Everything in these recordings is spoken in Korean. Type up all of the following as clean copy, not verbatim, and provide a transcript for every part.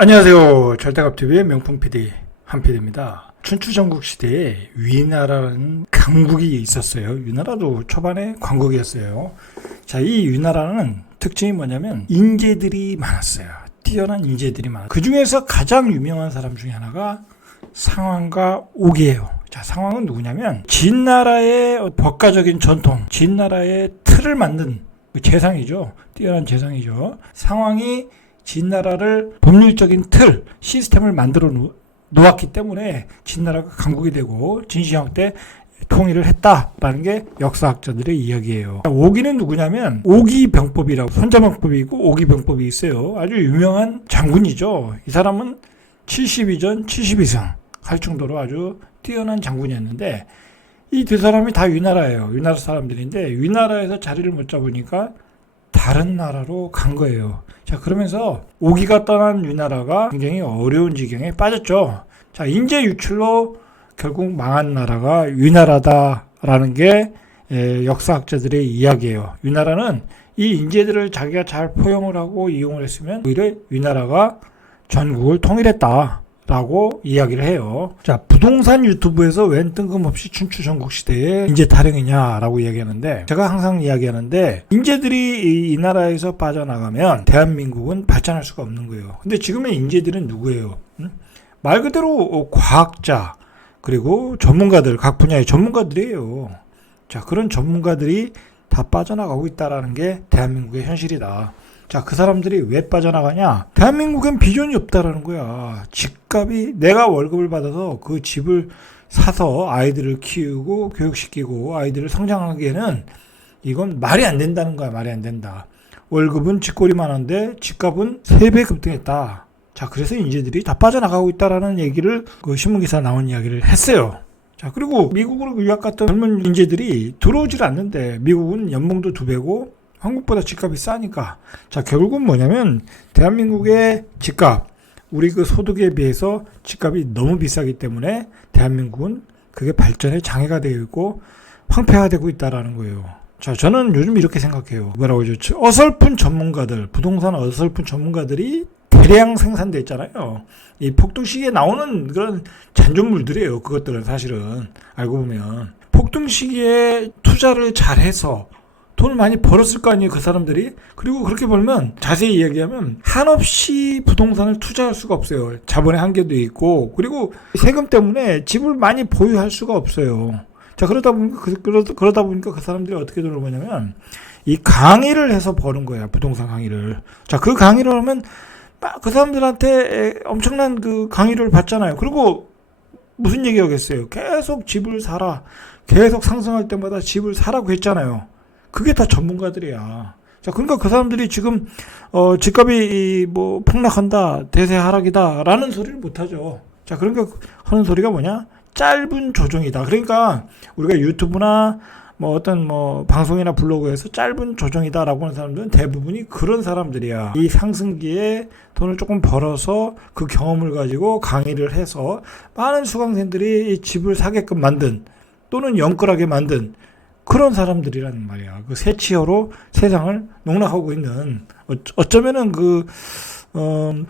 안녕하세요. 절대갑TV의 명품 PD 한PD입니다. 춘추전국 시대에 위나라는 강국이 있었어요. 위나라도 초반에 광국이었어요. 자, 이 위나라는 특징이 뭐냐면 인재들이 많았어요. 뛰어난 인재들이 많아요. 그 중에서 가장 유명한 사람 중에 하나가 상왕과 옥이에요. 자, 상왕은 누구냐면 진나라의 법가적인 전통, 진나라의 틀을 만든 재상이죠. 뛰어난 재상이죠. 상왕이 진나라를 법률적인 틀, 시스템을 만들어 놓았기 때문에 진나라가 강국이 되고 진시황 때 통일을 했다라는 게 역사학자들의 이야기예요. 옥이는 누구냐면 옥이병법이라고 손자병법이 있고 옥이병법이 있어요. 아주 유명한 장군이죠. 이 사람은 72전 72승 할 정도로 아주 뛰어난 장군이었는데 이 두 사람이 다 위나라예요. 위나라 사람들인데 위나라에서 자리를 못 잡으니까 다른 나라로 간 거예요. 자, 그러면서 옥이가 떠난 위나라가 굉장히 어려운 지경에 빠졌죠. 자, 인재 유출로 결국 망한 나라가 위나라다라는 게 역사학자들의 이야기예요. 위나라는 이 인재들을 자기가 잘 포용을 하고 이용을 했으면 오히려 위나라가 전국을 통일했다 라고 이야기를 해요. 자, 부동산 유튜브에서 웬 뜬금없이 춘추전국 시대에 인재 타령이냐라고 이야기하는데, 제가 항상 이야기하는데 인재들이 이 나라에서 빠져나가면 대한민국은 발전할 수가 없는 거예요. 근데 지금의 인재들은 누구예요? 말 그대로 과학자 그리고 전문가들, 각 분야의 전문가들이에요. 자, 그런 전문가들이 다 빠져나가고 있다라는 게 대한민국의 현실이다. 자, 그 사람들이 왜 빠져나가냐? 대한민국엔 비전이 없다라는 거야. 집값이, 내가 월급을 받아서 그 집을 사서 아이들을 키우고 교육시키고 아이들을 성장하기에는 이건 말이 안 된다는 거야. 말이 안 된다. 월급은 쥐꼬리만 한데 집값은 3배 급등했다. 자, 그래서 인재들이 다 빠져나가고 있다라는 얘기를 그 신문기사 나온 이야기를 했어요. 자, 그리고 미국으로 유학 갔던 젊은 인재들이 들어오질 않는데 미국은 연봉도 2배고 한국보다 집값이 싸니까. 자, 결국은 뭐냐면 대한민국의 집값, 우리 그 소득에 비해서 집값이 너무 비싸기 때문에 대한민국은 그게 발전에 장애가 되어 있고 황폐화되고 있다라는 거예요. 자, 저는 요즘 이렇게 생각해요. 뭐라고 하죠? 어설픈 전문가들, 부동산 어설픈 전문가들이 대량 생산돼 있잖아요. 이 폭등시기에 나오는 그런 잔존물들이에요. 그것들은 사실은 알고 보면 폭등시기에 투자를 잘해서 돈을 많이 벌었을 거 아니에요, 그 사람들이. 그리고 그렇게 벌면 자세히 이야기하면 한없이 부동산을 투자할 수가 없어요. 자본의 한계도 있고, 그리고 세금 때문에 집을 많이 보유할 수가 없어요. 자, 그러다 보니까 그 사람들이 어떻게 돈을 버냐면 이 강의를 해서 버는 거야, 부동산 강의를. 자, 그 강의를 하면 그 사람들한테 엄청난 그 강의를 받잖아요. 그리고 무슨 얘기 하겠어요? 계속 집을 사라, 계속 상승할 때마다 집을 사라고 했잖아요. 그게 다 전문가들이야. 자, 그러니까 그 사람들이 지금 집값이 뭐 폭락한다, 대세 하락이다라는 소리를 못 하죠. 자, 그러니까 하는 소리가 뭐냐? 짧은 조정이다. 그러니까 우리가 유튜브나 뭐 어떤 뭐 방송이나 블로그에서 짧은 조정이다라고 하는 사람들은 대부분이 그런 사람들이야. 이 상승기에 돈을 조금 벌어서 그 경험을 가지고 강의를 해서 많은 수강생들이 이 집을 사게끔 만든 또는 영끌하게 만든 그런 사람들이란 말이야. 그 새치어로 세상을 농락하고 있는, 어쩌면은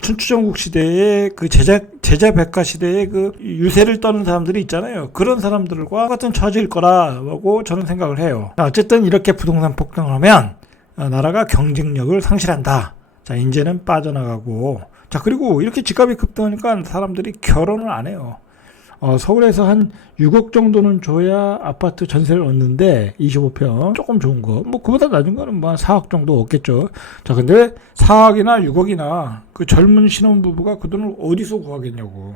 춘추전국 시대의 그 제자백가 시대의 그 유세를 떠는 사람들이 있잖아요. 그런 사람들과 같은 처지일 거라고 저는 생각을 해요. 어쨌든 이렇게 부동산 폭등을 하면 나라가 경쟁력을 상실한다. 자, 인재는 빠져나가고. 자, 그리고 이렇게 집값이 급등하니까 사람들이 결혼을 안 해요. 서울에서 한 6억 정도는 줘야 아파트 전세를 얻는데 25평 조금 좋은 거, 뭐 그보다 낮은 거는 뭐 한 4억 정도 얻겠죠. 자, 근데 4억이나 6억이나 그 젊은 신혼부부가 그 돈을 어디서 구하겠냐고.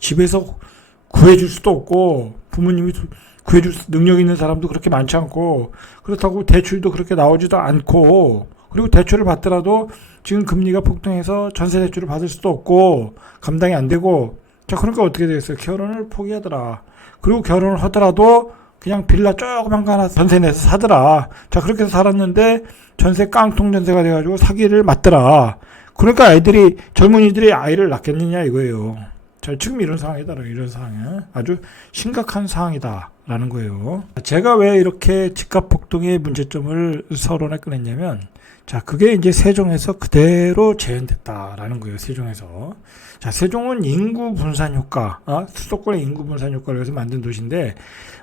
집에서 구해줄 수도 없고 부모님이 구해줄 능력 있는 사람도 그렇게 많지 않고, 그렇다고 대출도 그렇게 나오지도 않고, 그리고 대출을 받더라도 지금 금리가 폭등해서 전세 대출을 받을 수도 없고 감당이 안 되고. 자, 그러니까 어떻게 되겠어요? 결혼을 포기하더라. 그리고 결혼을 하더라도 그냥 빌라 조그만 거 하나 전세 내서 사더라. 자, 그렇게 해서 살았는데 전세 깡통 전세가 돼가지고 사기를 맞더라. 그러니까 젊은이들이 아이를 낳겠느냐 이거예요. 자, 지금 이런 이런 상황이 아주 심각한 상황이다라는 거예요. 제가 왜 이렇게 집값 폭등의 문제점을 서론에 꺼냈냐면, 자, 그게 이제 세종에서 그대로 재현됐다라는 거예요. 세종에서. 자, 세종은 인구 분산 효과, 수도권의 인구 분산 효과를 위해서 만든 도시인데,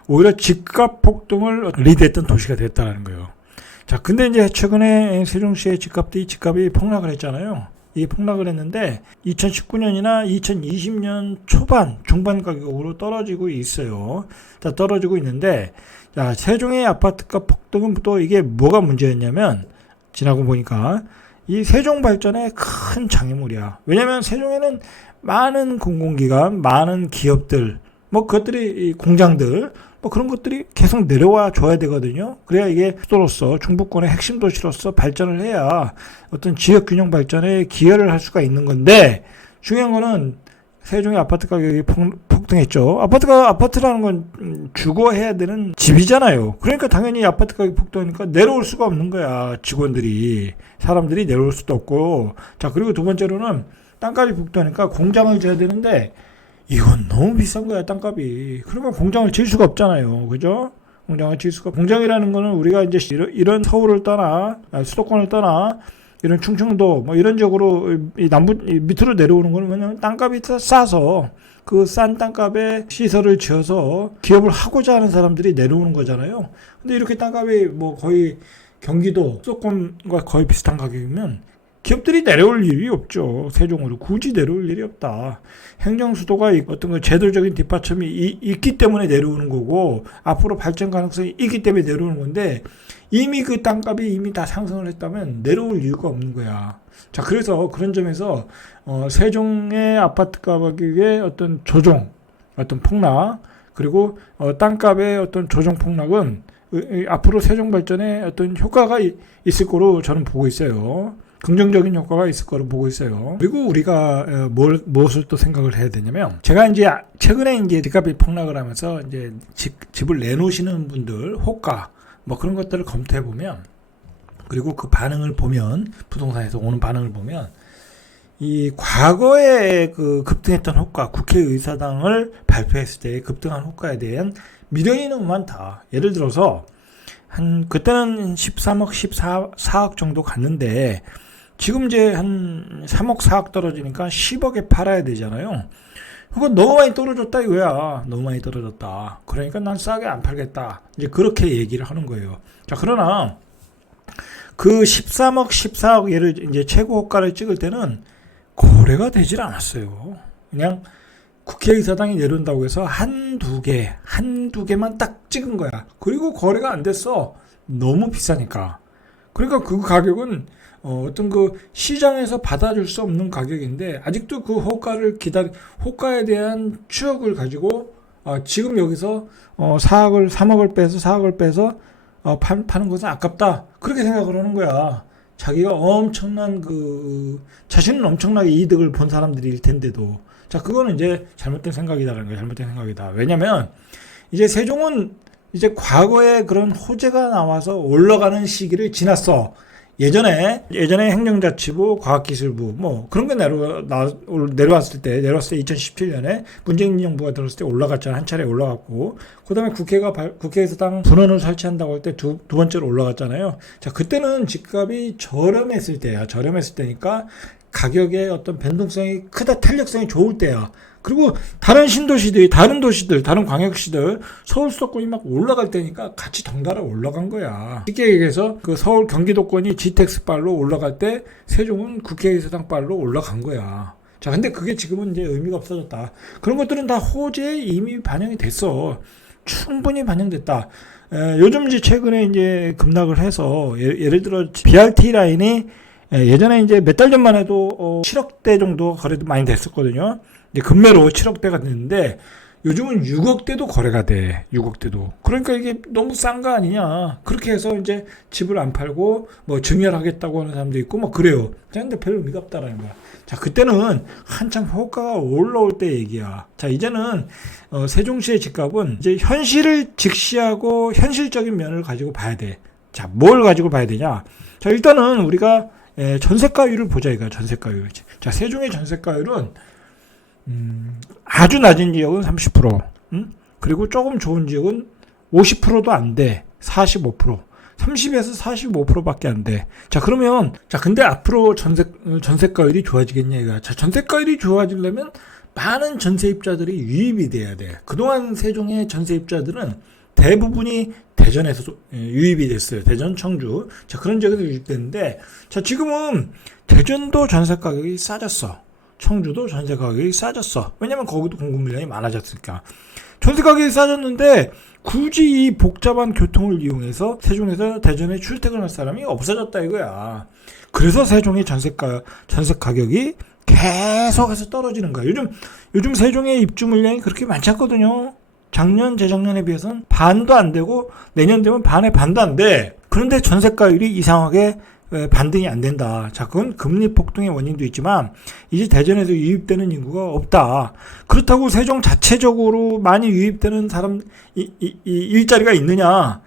오히려 집값 폭등을 리드했던 도시가 됐다라는 거예요. 자, 근데 이제 최근에 세종시의 집값이 폭락을 했잖아요. 이게 폭락을 했는데 2019년이나 2020년 초반, 중반 가격으로 떨어지고 있어요. 자, 떨어지고 있는데, 자, 세종의 아파트값 폭등은 또 이게 뭐가 문제였냐면, 지나고 보니까 이 세종 발전의 큰 장애물이야. 왜냐면 세종에는 많은 공공기관, 많은 기업들, 뭐 그것들이 공장들, 뭐 그런 것들이 계속 내려와 줘야 되거든요. 그래야 이게 수도로서 중부권의 핵심 도시로서 발전을 해야 어떤 지역 균형 발전에 기여를 할 수가 있는 건데, 중요한 거는 세종의 아파트 가격이 폭등했죠. 아파트라는 건 주거 해야 되는 집이잖아요. 그러니까 당연히 아파트 가격이 폭등하니까 내려올 수가 없는 거야. 사람들이 내려올 수도 없고. 자, 그리고 두 번째로는 땅값이 폭등하니까 공장을 지어야 되는데, 이건 너무 비싼 거야, 땅값이. 그러면 공장을 지을 수가 없잖아요. 그죠? 공장이라는 거는 우리가 이제 이런 서울을 떠나, 수도권을 떠나, 이런 충청도, 뭐 이런 쪽으로 밑으로 내려오는 거는 왜냐면 땅값이 싸서 그 싼 땅값에 시설을 지어서 기업을 하고자 하는 사람들이 내려오는 거잖아요. 근데 이렇게 땅값이 뭐 거의 경기도, 수도권과 거의 비슷한 가격이면 기업들이 내려올 일이 없죠. 세종으로 굳이 내려올 일이 없다. 행정수도가 어떤 그 제도적인 뒷받침이 있기 때문에 내려오는 거고, 앞으로 발전 가능성이 있기 때문에 내려오는 건데, 이미 그 땅값이 이미 다 상승을 했다면 내려올 이유가 없는 거야. 자, 그래서 그런 점에서 세종의 아파트 가격의 어떤 조정, 어떤 폭락, 그리고 땅값의 어떤 조정 폭락은 앞으로 세종 발전에 어떤 효과가 있을 거로 저는 보고 있어요. 긍정적인 효과가 있을 거로 보고 있어요. 그리고 우리가 무엇을 또 생각을 해야 되냐면, 제가 이제 최근에 이제 집값이 폭락을 하면서 이제 집을 내놓으시는 분들 호가 뭐 그런 것들을 검토해 보면, 그리고 그 반응을 보면, 부동산에서 오는 반응을 보면, 이 과거에 그 급등했던 호가, 국회의사당을 발표했을 때 급등한 호가에 대한 미련이 너무 많다. 예를 들어서 그때는 13억, 14억 정도 갔는데, 지금 이제 한 3억, 4억 떨어지니까 10억에 팔아야 되잖아요. 그건 너무 많이 떨어졌다 이거야. 너무 많이 떨어졌다. 그러니까 난 싸게 안 팔겠다. 이제 그렇게 얘기를 하는 거예요. 자, 그러나 그 13억, 14억 예를 이제 최고 호가를 찍을 때는 거래가 되질 않았어요. 그냥 국회의사당이 내려온다고 해서 한두 개만 딱 찍은 거야. 그리고 거래가 안 됐어. 너무 비싸니까. 그러니까 그 가격은 어떤 그 시장에서 받아줄 수 없는 가격인데, 아직도 그 호가에 대한 추억을 가지고 지금 여기서 3억을 빼서 파는 것은 아깝다. 그렇게 생각을 하는 거야. 자기가 자신은 엄청나게 이득을 본 사람들일 텐데도. 자, 그거는 이제 잘못된 생각이다라는 거예요. 잘못된 생각이다. 왜냐면 이제 세종은 이제 과거에 그런 호재가 나와서 올라가는 시기를 지났어. 예전에 행정자치부, 과학기술부 뭐 그런 게 내려왔을 때 2017년에 문재인 정부가 들었을 때 올라갔잖아. 한 차례 올라갔고, 그다음에 국회의사당 분원을 설치한다고 할 때 두 번째로 올라갔잖아요. 자, 그때는 집값이 저렴했을 때니까 가격의 어떤 변동성이 크다, 탄력성이 좋을 때야. 그리고 다른 도시들, 다른 광역시들, 서울 수도권이 막 올라갈 때니까 같이 덩달아 올라간 거야. 쉽게 얘기해서 그 서울 경기도권이 GTX 빨로 올라갈 때 세종은 국회의사당 빨로 올라간 거야. 자, 근데 그게 지금은 이제 의미가 없어졌다. 그런 것들은 다 호재에 이미 반영이 됐어. 충분히 반영됐다. 요즘 이제 최근에 이제 급락을 해서 예를 들어 BRT 라인이 예전에 이제 몇 달 전만 해도 7억대 정도 거래도 많이 됐었거든요. 이제 급매로 7억대가 됐는데 요즘은 6억대도 거래가 돼. 6억대도. 그러니까 이게 너무 싼 거 아니냐. 그렇게 해서 이제 집을 안 팔고 뭐 증여하겠다고 하는 사람도 있고 뭐 그래요. 근데 별 의미가 없다라는 거야. 자, 그때는 한참 호가가 올라올 때 얘기야. 자, 이제는 세종시의 집값은 이제 현실을 직시하고 현실적인 면을 가지고 봐야 돼. 자, 뭘 가지고 봐야 되냐. 자, 일단은 우리가 전세가율을 보자 이거야. 전세가율. 자, 세종의 전세가율은 아주 낮은 지역은 30%, 그리고 조금 좋은 지역은 50%도 안 돼. 45%. 30에서 45%밖에 안 돼. 자, 그러면, 자, 근데 앞으로 전세가율이 좋아지겠냐, 이거야. 자, 전세가율이 좋아지려면 많은 전세입자들이 유입이 돼야 돼. 그동안 세종의 전세입자들은 대부분이 대전에서 유입이 됐어요. 대전, 청주. 자, 그런 지역에서 유입됐는데, 자, 지금은 대전도 전세 가격이 싸졌어. 청주도 전세 가격이 싸졌어. 왜냐면 거기도 공급 물량이 많아졌으니까. 전세 가격이 싸졌는데 굳이 이 복잡한 교통을 이용해서 세종에서 대전에 출퇴근할 사람이 없어졌다 이거야. 그래서 세종의 전세 가격이 계속해서 떨어지는 거야. 요즘 세종의 입주 물량이 그렇게 많지 않거든요. 작년, 재작년에 비해서는 반도 안 되고 내년 되면 반의 반도 안 돼. 그런데 전세가율이 이상하게 반등이 안 된다. 자, 그건 금리 폭등의 원인도 있지만 이제 대전에서 유입되는 인구가 없다. 그렇다고 세종 자체적으로 많이 유입되는 사람 일자리가 있느냐?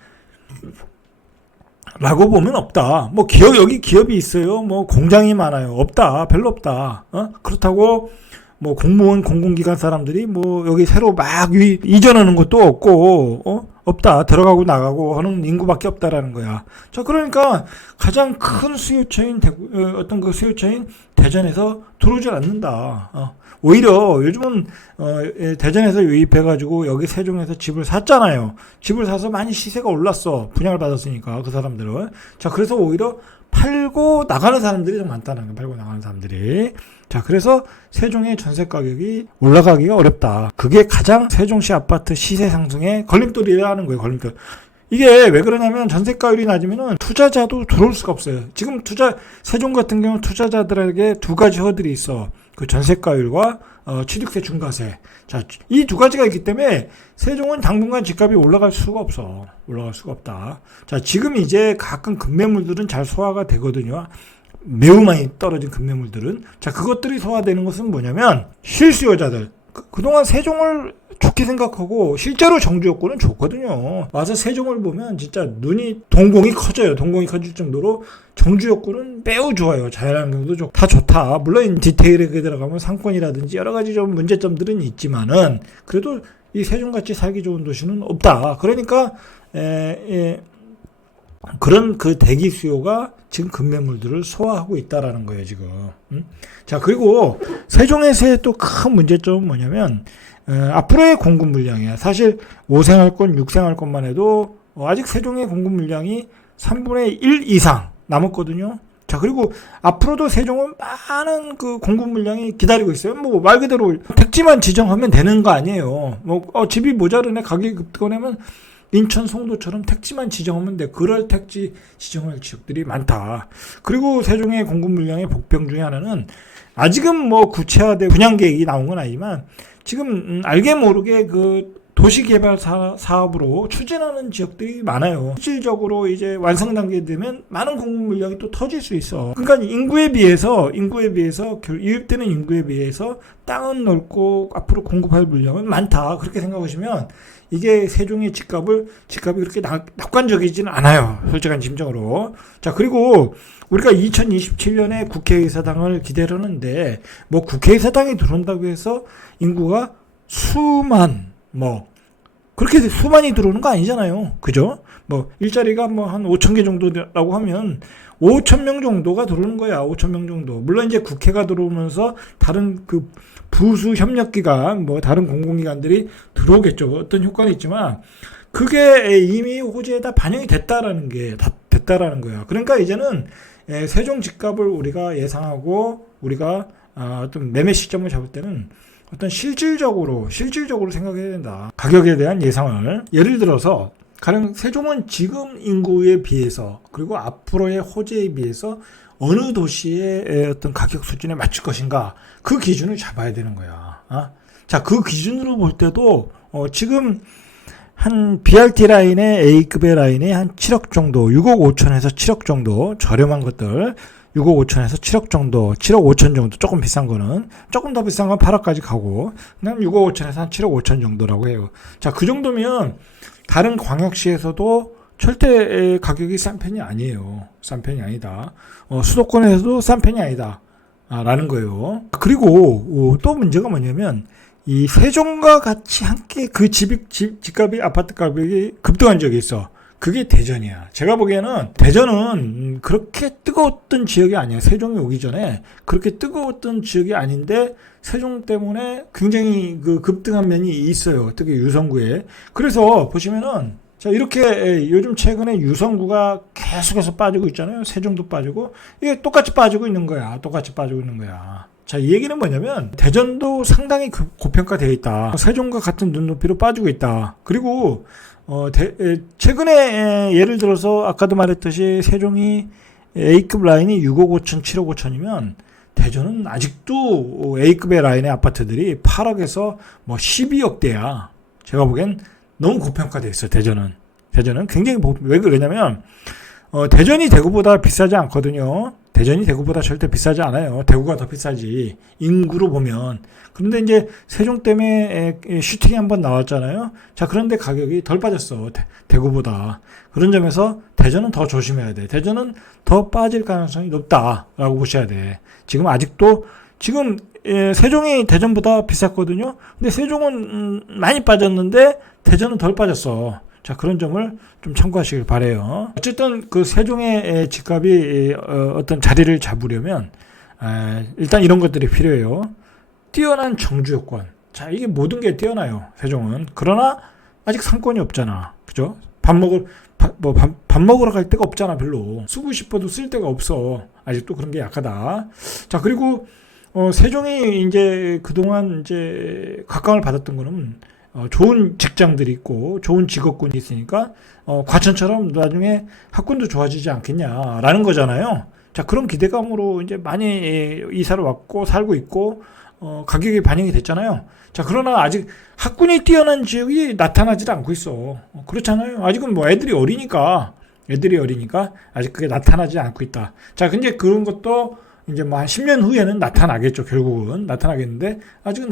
라고 보면 없다. 뭐 여기 기업이 있어요. 뭐 공장이 많아요. 없다. 별로 없다. 그렇다고 뭐 공무원 공공기관 사람들이 뭐 여기 새로 막 이전하는 것도 없고 없다. 들어가고 나가고 하는 인구밖에 없다라는 거야. 자, 그러니까 가장 큰 수요처인 어떤 그 수요처인 대전에서 들어오질 않는다. 오히려 요즘은 대전에서 유입해가지고 여기 세종에서 집을 샀잖아요. 집을 사서 많이 시세가 올랐어. 분양을 받았으니까 그 사람들은. 자, 그래서 오히려 팔고 나가는 사람들이 좀 많다는 거예요. 팔고 나가는 사람들이. 자, 그래서 세종의 전세 가격이 올라가기가 어렵다. 그게 가장 세종시 아파트 시세 상승의 걸림돌이라는 거예요. 걸림돌. 이게 왜 그러냐면 전세가율이 낮으면은 투자자도 들어올 수가 없어요. 지금 세종 같은 경우는 투자자들에게 두 가지 허들이 있어. 그 전세가율과 취득세 중과세. 자, 이 두 가지가 있기 때문에 세종은 당분간 집값이 올라갈 수가 없어. 올라갈 수가 없다. 자, 지금 이제 가끔 급매물들은 잘 소화가 되거든요. 매우 많이 떨어진 급매물들은. 자, 그것들이 소화되는 것은 뭐냐면 실수요자들. 그동안 세종을 좋게 생각하고 실제로 정주 여건은 좋거든요. 와서 세종을 보면 진짜 동공이 커져요. 동공이 커질 정도로 정주 여건은 매우 좋아요. 자연환경도 좋고 다 좋다. 물론 디테일에 들어가면 상권이라든지 여러 가지 좀 문제점들은 있지만은 그래도 이 세종같이 살기 좋은 도시는 없다. 그러니까 그런 그 대기 수요가 지금 급매물들을 소화하고 있다라는 거예요, 지금. 자, 그리고 세종에서의 또 큰 문제점은 뭐냐면 앞으로의 공급 물량이야. 사실 5생활권, 6생활권만 해도 아직 세종의 공급 물량이 3분의 1 이상 남았거든요. 자, 그리고 앞으로도 세종은 많은 그 공급 물량이 기다리고 있어요. 뭐 말 그대로 택지만 지정하면 되는 거 아니에요. 뭐 집이 모자르네, 가격이 급등하면 인천, 송도처럼 택지만 지정하면 돼. 그럴 택지 지정할 지역들이 많다. 그리고 세종의 공급 물량의 복병 중에 하나는 아직은 뭐 구체화된 분양 계획이 나온 건 아니지만 지금 알게 모르게 그 도시개발 사업으로 추진하는 지역들이 많아요. 실질적으로 이제 완성 단계에 되면 많은 공급 물량이 또 터질 수 있어. 그러니까 유입되는 인구에 비해서 땅은 넓고 앞으로 공급할 물량은 많다. 그렇게 생각하시면 이게 세종의 집값이 그렇게 낙관적이지는 않아요. 솔직한 심정으로. 자, 그리고 우리가 2027년에 국회의사당을 기대를 하는데 뭐 국회의사당이 들어온다고 해서 인구가 그렇게 수만이 들어오는 거 아니잖아요. 그죠? 뭐 일자리가 뭐 한 5천 개 정도라고 하면 5천 명 정도가 들어오는 거야. 5천 명 정도. 물론 이제 국회가 들어오면서 다른 그 부수 협력기관, 뭐 다른 공공기관들이 들어오겠죠. 어떤 효과는 있지만 그게 이미 호재에다 반영이 됐다라는 거야. 그러니까 이제는 세종 집값을 우리가 예상하고 우리가 어떤 매매 시점을 잡을 때는 어떤 실질적으로 생각해야 된다. 가격에 대한 예상을. 예를 들어서 가령 세종은 지금 인구에 비해서 그리고 앞으로의 호재에 비해서 어느 도시의 어떤 가격 수준에 맞출 것인가, 그 기준을 잡아야 되는 거야. 자, 그 기준으로 볼 때도 지금 한 BRT 라인의 A급의 라인에 한 7억 정도, 6억 5천에서 7억 정도 저렴한 것들, 6억 5천에서 7억 정도, 7억 5천 정도, 조금 비싼 거는, 조금 더 비싼 건 8억까지 가고, 그다음 6억 5천에서 한 7억 5천 정도라고 해요. 자, 그 정도면 다른 광역시에서도 절대 가격이 싼 편이 아니에요. 싼 편이 아니다. 수도권에서도 싼 편이 아니다. 라는 거예요. 그리고 또 문제가 뭐냐면 이 세종과 같이 함께 그 집값이 아파트 가격이 급등한 적이 있어. 그게 대전이야. 제가 보기에는 대전은 그렇게 뜨거웠던 지역이 아니야. 세종이 오기 전에 그렇게 뜨거웠던 지역이 아닌데 세종 때문에 굉장히 그 급등한 면이 있어요. 특히 유성구에. 그래서 보시면은 자, 이렇게 요즘 최근에 유성구가 계속해서 빠지고 있잖아요. 세종도 빠지고 이게 똑같이 빠지고 있는 거야. 똑같이 빠지고 있는 거야. 자, 이 얘기는 뭐냐면 대전도 상당히 고평가되어 있다. 세종과 같은 눈높이로 빠지고 있다. 그리고 최근에 예를 들어서 아까도 말했듯이 세종이 A급 라인이 6억 5천, 7억 5천이면 대전은 아직도 A급의 라인의 아파트들이 8억에서 뭐 12억대야. 제가 보기엔 너무 고평가되어 있어요. 대전은 굉장히 왜 그러냐면 대전이 대구보다 비싸지 않거든요. 대전이 대구보다 절대 비싸지 않아요. 대구가 더 비싸지. 인구로 보면. 그런데 이제 세종 때문에 슈팅이 한번 나왔잖아요. 자, 그런데 가격이 덜 빠졌어. 대구보다. 그런 점에서 대전은 더 조심해야 돼. 대전은 더 빠질 가능성이 높다라고 보셔야 돼. 지금 세종이 대전보다 비쌌거든요. 근데 세종은 많이 빠졌는데 대전은 덜 빠졌어. 자, 그런 점을 좀 참고하시길 바래요. 어쨌든 그 세종의 집값이 어떤 자리를 잡으려면 일단 이런 것들이 필요해요. 뛰어난 정주 요건. 자, 이게 모든 게 뛰어나요. 세종은. 그러나 아직 상권이 없잖아. 그죠? 밥 먹으러 갈 데가 없잖아. 별로. 쓰고 싶어도 쓸 데가 없어. 아직도 그런 게 약하다. 자, 그리고 세종이 이제 그동안 이제 각광을 받았던 거는 좋은 직장들이 있고 좋은 직업군이 있으니까 과천처럼 나중에 학군도 좋아지지 않겠냐라는 거잖아요. 자, 그런 기대감으로 이제 많이 이사를 왔고 살고 있고 가격이 반영이 됐잖아요. 자, 그러나 아직 학군이 뛰어난 지역이 나타나지 않고 있어. 그렇잖아요. 아직은 뭐 애들이 어리니까 아직 그게 나타나지 않고 있다. 자, 근데 그런 것도 이제 뭐 한 10년 후에는 나타나겠죠. 결국은 나타나겠는데 아직은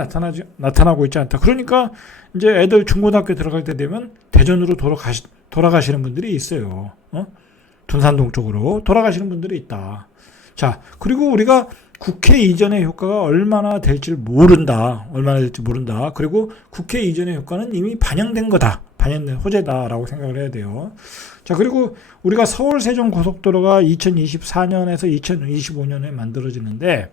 나타나고 있지 않다. 그러니까 이제 애들 중고등학교 들어갈 때 되면 대전으로 돌아가시는 분들이 있어요. 둔산동 쪽으로 돌아가시는 분들이 있다. 자, 그리고 우리가 국회 이전의 효과가 얼마나 될지 모른다. 그리고 국회 이전의 효과는 이미 반영된 거다. 반영된 호재다라고 생각을 해야 돼요. 자, 그리고 우리가 서울 세종 고속도로가 2024년에서 2025년에 만들어지는데,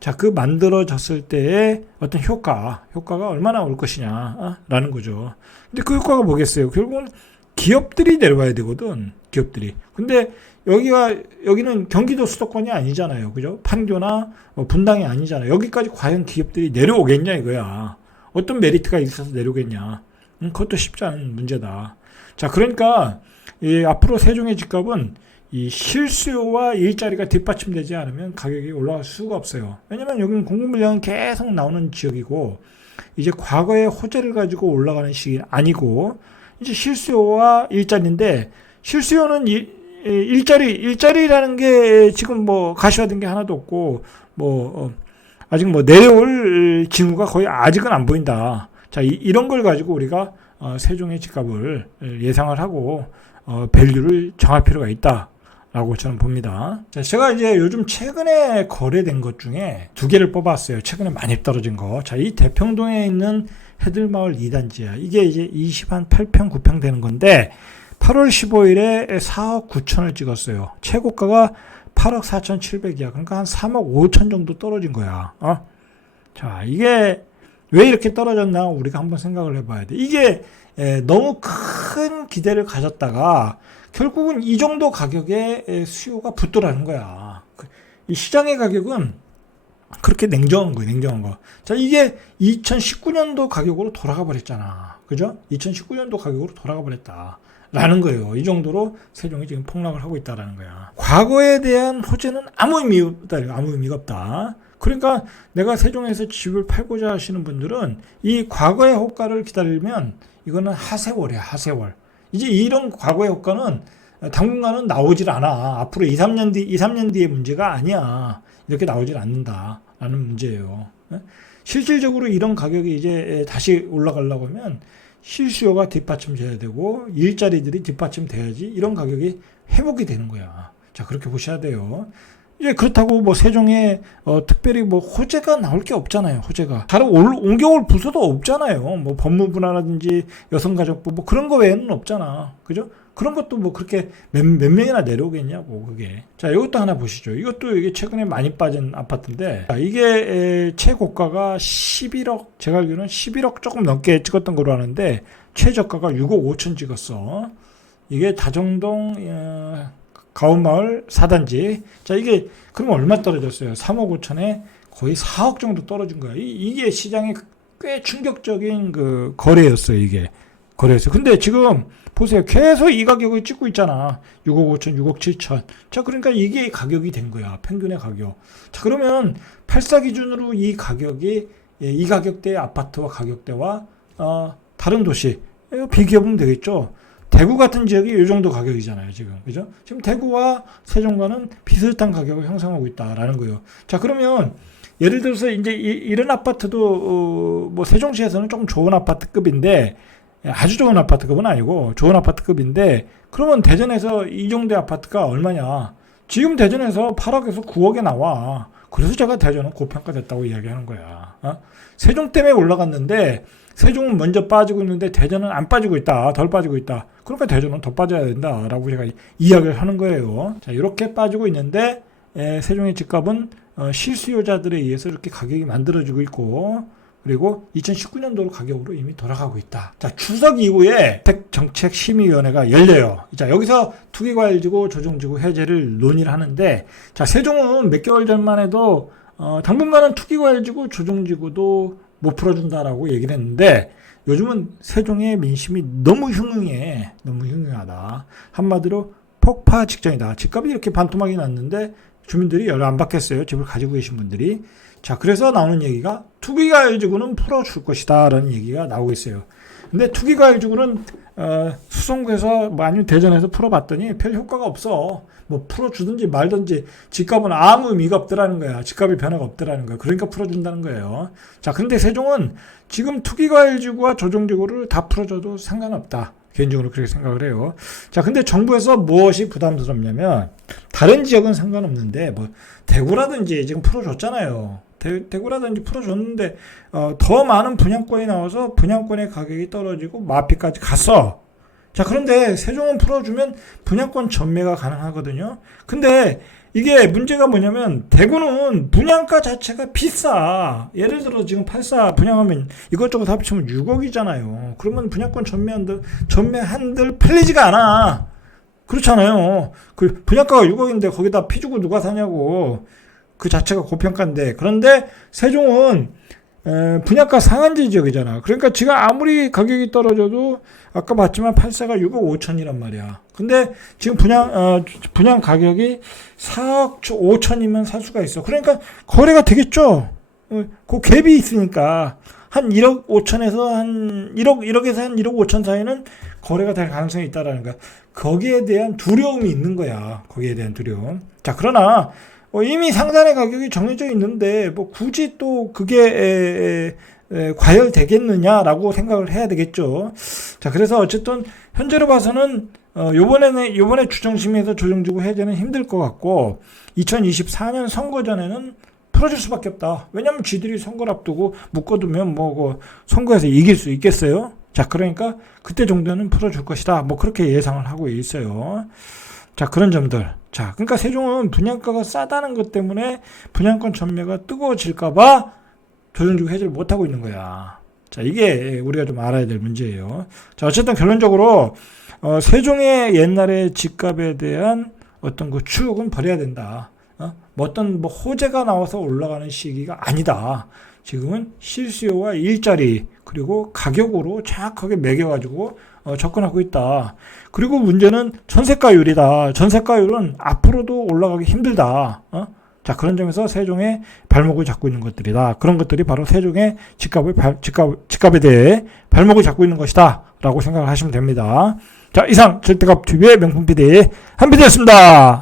자, 그 만들어졌을 때의 어떤 효과가 얼마나 올 것이냐라는 거죠. 근데 그 효과가 뭐겠어요? 결국은 기업들이 내려와야 되거든. 기업들이. 근데 여기는 경기도 수도권이 아니잖아요. 그죠? 판교나 분당이 아니잖아요. 여기까지 과연 기업들이 내려오겠냐 이거야. 어떤 메리트가 있어서 내려오겠냐. 그것도 쉽지 않은 문제다. 자, 그러니까 앞으로 세종의 집값은 이 실수요와 일자리가 뒷받침되지 않으면 가격이 올라갈 수가 없어요. 왜냐면 여기는 공급 물량은 계속 나오는 지역이고 이제 과거의 호재를 가지고 올라가는 시기 아니고 이제 실수요와 일자리인데 실수요는 일자리라는 게 지금 뭐 가시화된 게 하나도 없고 아직 내려올 징후가 거의 아직은 안 보인다. 자, 이런 걸 가지고 우리가 세종의 집값을 예상을 하고 밸류를 정할 필요가 있다라고 저는 봅니다. 자, 제가 이제 요즘 최근에 거래된 것 중에 두 개를 뽑았어요. 최근에 많이 떨어진 거. 자, 이 대평동에 있는 해들마을 2단지야. 이게 이제 28평, 9평 되는 건데 8월 15일에 4억 9천을 찍었어요. 최고가가 8억 4천 7백이야. 그러니까 한 3억 5천 정도 떨어진 거야. 자, 이게 왜 이렇게 떨어졌나 우리가 한번 생각을 해봐야 돼. 이게 너무 큰 기대를 가졌다가 결국은 이 정도 가격에 수요가 붙더라는 거야. 이 시장의 가격은 그렇게 냉정한 거예요. 자, 이게 2019년도 가격으로 돌아가 버렸잖아. 그죠? 2019년도 가격으로 돌아가 버렸다. 라는 거예요. 이 정도로 세종이 지금 폭락을 하고 있다라는 거야. 과거에 대한 호재는 아무 의미가 없다. 그러니까 내가 세종에서 집을 팔고자 하시는 분들은 이 과거의 호가를 기다리면 이거는 하세월이야, 하세월. 이제 이런 과거의 호가는 당분간은 나오질 않아. 앞으로 2, 3년 뒤의 문제가 아니야. 이렇게 나오질 않는다라는 문제예요. 실질적으로 이런 가격이 이제 다시 올라가려고 하면 실수요가 뒷받침돼야 되고 일자리들이 뒷받침돼야지 이런 가격이 회복이 되는 거야. 자, 그렇게 보셔야 돼요. 이제 그렇다고 뭐 세종에 특별히 뭐 호재가 나올 게 없잖아요. 호재가 다른 옮겨올 부서도 없잖아요. 뭐 법무부라든지 여성가족부 뭐 그런 거 외에는 없잖아. 그죠? 그런 것도 뭐 그렇게 몇 명이나 내려오겠냐고 그게. 자, 이것도 하나 보시죠. 이것도 이게 최근에 많이 빠진 아파트인데, 자, 이게 최고가가 11억, 제가 알기로는 11억 조금 넘게 찍었던 걸로 아는데 최저가가 6억 5천 찍었어. 이게 다정동 가운마을 4단지. 자, 이게 그러면 얼마 떨어졌어요? 3억 5천에 거의 4억 정도 떨어진 거야. 이게 시장에 꽤 충격적인 그 거래였어요. 이게 거래였어요. 근데 지금 보세요. 계속 이 가격을 찍고 있잖아. 6억 5천, 6억 7천. 자, 그러니까 이게 가격이 된 거야. 평균의 가격. 자, 그러면 84 기준으로 이 가격이, 이 가격대의 아파트와 가격대와 다른 도시 비교해보면 되겠죠. 대구 같은 지역이 이 정도 가격이잖아요, 지금. 그죠? 지금 대구와 세종과는 비슷한 가격을 형성하고 있다라는 거예요. 자, 그러면 예를 들어서 이제 이런 아파트도 뭐 세종시에서는 조금 좋은 아파트급인데, 아주 좋은 아파트급은 아니고 좋은 아파트급인데, 그러면 대전에서 이 정도의 아파트가 얼마냐? 지금 대전에서 8억에서 9억에 나와. 그래서 제가 대전은 고평가됐다고 이야기하는 거야. 세종 때문에 올라갔는데 세종은 먼저 빠지고 있는데 대전은 안 빠지고 있다. 덜 빠지고 있다. 그러니까 대전은 더 빠져야 된다라고 제가 이야기를 하는 거예요. 자, 이렇게 빠지고 있는데 세종의 집값은 실수요자들에 의해서 이렇게 가격이 만들어지고 있고, 그리고 2019년도로 가격으로 이미 돌아가고 있다. 자, 추석 이후에 정책심의위원회가 열려요. 자, 여기서 투기과열지구, 조정지구 해제를 논의를 하는데, 자, 세종은 몇 개월 전만 해도 당분간은 투기과열지구, 조정지구도 못 풀어준다라고 얘기를 했는데, 요즘은 세종의 민심이 너무 흉흉해. 너무 흉흉하다. 한마디로 폭파 직전이다. 집값이 이렇게 반토막이 났는데 주민들이 연락 안 받겠어요. 집을 가지고 계신 분들이. 자, 그래서 나오는 얘기가 투기과열지구는 풀어줄 것이다 라는 얘기가 나오고 있어요. 근데 투기과열지구는 수성구에서 아니면 대전에서 풀어봤더니 별 효과가 없어. 뭐 풀어주든지 말든지 집값은 아무 의미가 없더라는 거야. 집값의 변화가 없더라는 거야. 그러니까 풀어준다는 거예요. 자, 그런데 세종은 지금 투기과열지구와 조정지구를 다 풀어줘도 상관없다. 개인적으로 그렇게 생각을 해요. 자, 근데 정부에서 무엇이 부담스럽냐면, 다른 지역은 상관없는데 뭐 대구라든지 지금 풀어줬잖아요. 대구라든지 풀어줬는데 더 많은 분양권이 나와서 분양권의 가격이 떨어지고 마피까지 갔어. 자, 그런데 세종은 풀어주면 분양권 전매가 가능하거든요. 근데 이게 문제가 뭐냐면 대구는 분양가 자체가 비싸. 예를 들어 지금 84 분양하면 이것저것 합치면 6억이잖아요. 그러면 분양권 전매한들 팔리지가 않아. 그렇잖아요. 그 분양가가 6억인데 거기다 피주고 누가 사냐고. 그 자체가 고평가인데. 그런데 세종은 분양가 상한제 지역이잖아. 그러니까 지금 아무리 가격이 떨어져도 아까 봤지만 84가 6억 5천이란 말이야. 근데 지금 분양 가격이 4억 5천이면 살 수가 있어. 그러니까 거래가 되겠죠. 그 갭이 있으니까 한 1억 5천에서 한 1억에서 한 1억 5천 사이는 거래가 될 가능성이 있다라는 거야. 거기에 대한 두려움이 있는 거야. 거기에 대한 두려움. 자, 그러나 이미 상단의 가격이 정해져 있는데 뭐 굳이 또 그게 과열되겠느냐라고 생각을 해야 되겠죠. 자, 그래서 어쨌든 현재로 봐서는 요번에 주정심의에서 조정지구 해제는 힘들 것 같고, 2024년 선거 전에는 풀어줄 수밖에 없다. 왜냐면 쥐들이 선거를 앞두고 묶어두면 뭐 선거에서 이길 수 있겠어요? 자, 그러니까 그때 정도는 풀어줄 것이다. 뭐 그렇게 예상을 하고 있어요. 자, 그런 점들. 자, 그러니까 세종은 분양가가 싸다는 것 때문에 분양권 전매가 뜨거워질까봐 조정지구 해제를 못하고 있는 거야. 자, 이게 우리가 좀 알아야 될 문제예요. 자, 어쨌든 결론적으로 세종의 옛날의 집값에 대한 어떤 그 추억은 버려야 된다. 뭐 어떤 호재가 나와서 올라가는 시기가 아니다. 지금은 실수요와 일자리 그리고 가격으로 정확하게 매겨가지고 접근하고 있다. 그리고 문제는 전세가율이다. 전세가율은 앞으로도 올라가기 힘들다. 자, 그런 점에서 세종의 발목을 잡고 있는 것들이다. 그런 것들이 바로 세종의 집값에 대해 발목을 잡고 있는 것이다. 라고 생각을 하시면 됩니다. 자, 이상 절대값TV의 명품 PD 한PD였습니다.